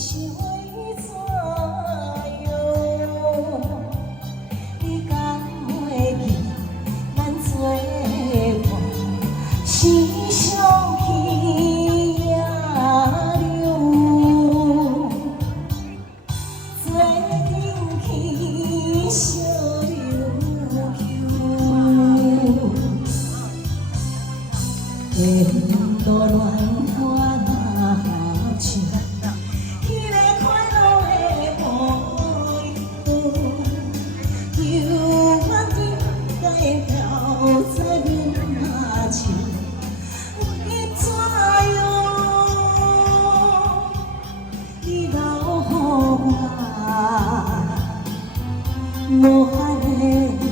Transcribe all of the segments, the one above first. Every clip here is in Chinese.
是为怎样？你敢袂记咱做伴，时常去夜流，做阵去烧溜球，沿路乱歌若唱。 无限的忧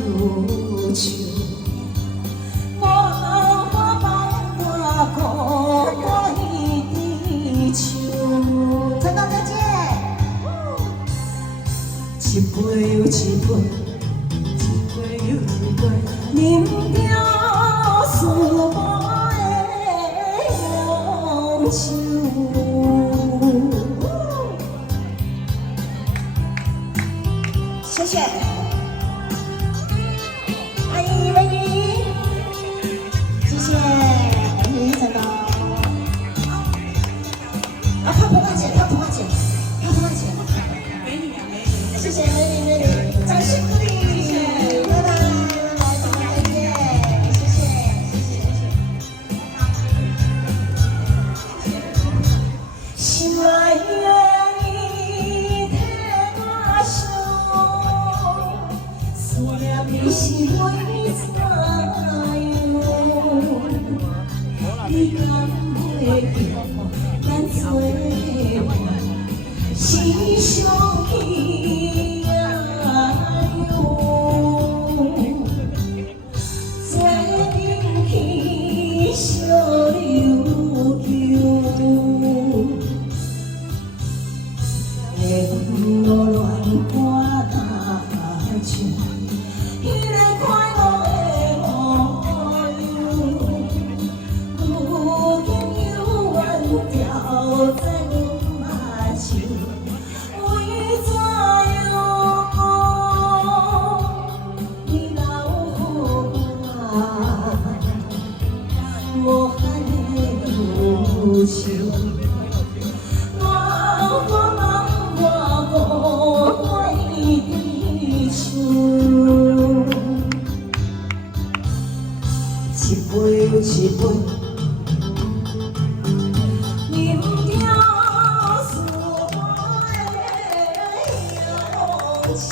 愁，我放我孤单一支唱。陈大姐，一杯又一杯，一杯又一杯，饮着思慕的忧愁。谢谢。 阿姨，美女，谢谢，感谢陈总。啊，泡芙姐，泡芙姐，泡芙姐，美女啊，美女，谢谢美女美女，掌声鼓励，拜拜，来，再见，谢谢，谢谢，谢谢。心爱的你替我想，思念你是为怎样？你敢袂记咱做伴，时常去夜流，做阵去烧溜球，沿路乱歌若唱。 彼个快乐的模样，如今犹原条在阮目睭，为怎样？你留予我无限的忧愁。 一杯又一杯，饮着思慕的忧愁。